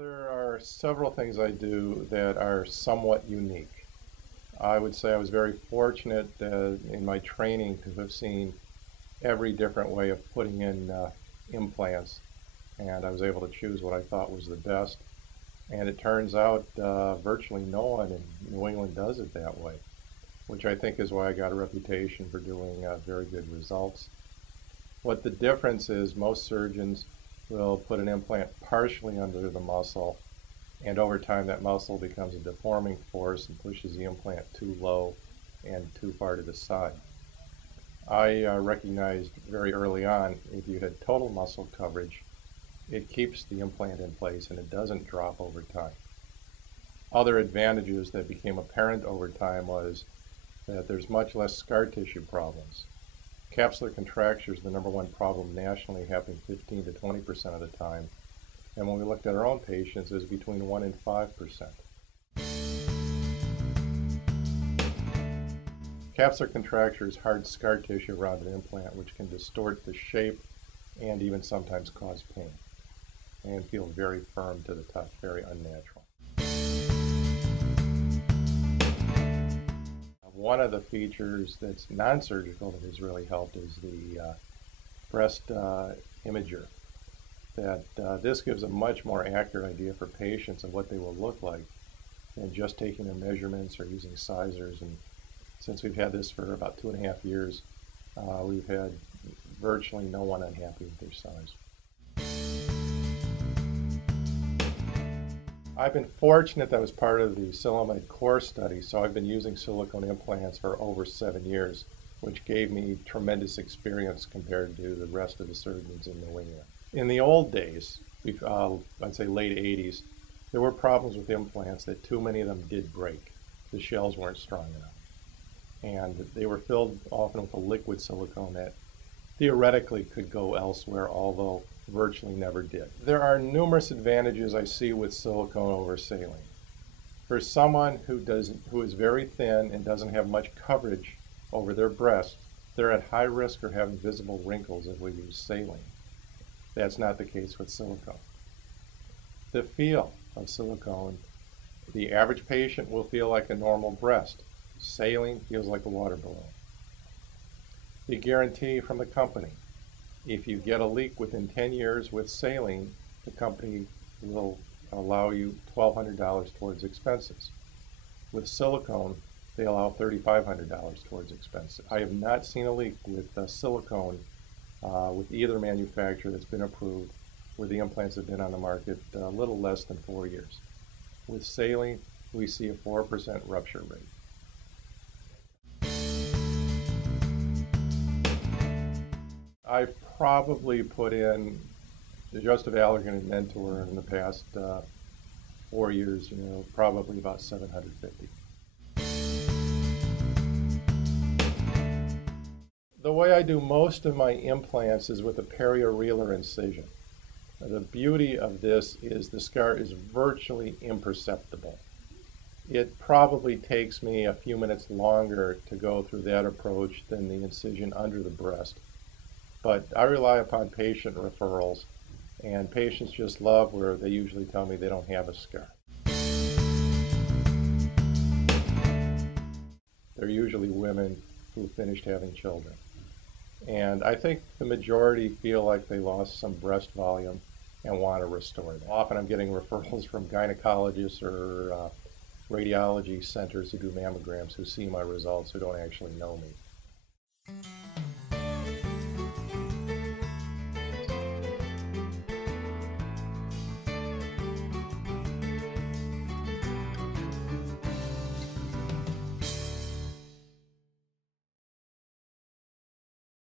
There are several things I do that are somewhat unique. I would say I was very fortunate in my training to have seen every different way of putting in implants, and I was able to choose what I thought was the best. And it turns out virtually no one in New England does it that way, which I think is why I got a reputation for doing very good results. What the difference is, most surgeons will put an implant partially under the muscle, and over time that muscle becomes a deforming force and pushes the implant too low and too far to the side. I recognized very early on, if you had total muscle coverage, it keeps the implant in place and it doesn't drop over time. Other advantages that became apparent over time was that there's much less scar tissue problems. Capsular contracture is the #1 problem nationally, happening 15 to 20% of the time. And when we looked at our own patients, it was between 1 and 5%. Capsular contracture is hard scar tissue around an implant, which can distort the shape and even sometimes cause pain and feel very firm to the touch, very unnatural. One of the features that's non-surgical that has really helped is the breast imager. This gives a much more accurate idea for patients of what they will look like than just taking their measurements or using sizers. And since we've had this for about 2.5 years, we've had virtually no one unhappy with their size. I've been fortunate that I was part of the Silicone core study, so I've been using silicone implants for over 7 years, which gave me tremendous experience compared to the rest of the surgeons in New England. In the old days, I'd say late 80s, there were problems with implants that too many of them did break. The shells weren't strong enough. And they were filled often with a liquid silicone that theoretically could go elsewhere, although virtually never did. There are numerous advantages I see with silicone over saline. For someone who is very thin and doesn't have much coverage over their breast, they're at high risk of having visible wrinkles if we use saline. That's not the case with silicone. The feel of silicone, the average patient will feel like a normal breast. Saline feels like a water balloon. The guarantee from the company: if you get a leak within 10 years with saline, the company will allow you $1,200 towards expenses. With silicone, they allow $3,500 towards expenses. I have not seen a leak with silicone with either manufacturer that's been approved, where the implants have been on the market a little less than 4 years. With saline, we see a 4% rupture rate. I've probably put in Adjustive Allergan and Mentor in the past 4 years, probably about 750. The way I do most of my implants is with a periorelar incision. The beauty of this is the scar is virtually imperceptible. It probably takes me a few minutes longer to go through that approach than the incision under the breast. But I rely upon patient referrals, and patients just love where they usually tell me they don't have a scar. They're usually women who finished having children. And I think the majority feel like they lost some breast volume and want to restore that. Often I'm getting referrals from gynecologists or radiology centers who do mammograms who see my results who don't actually know me.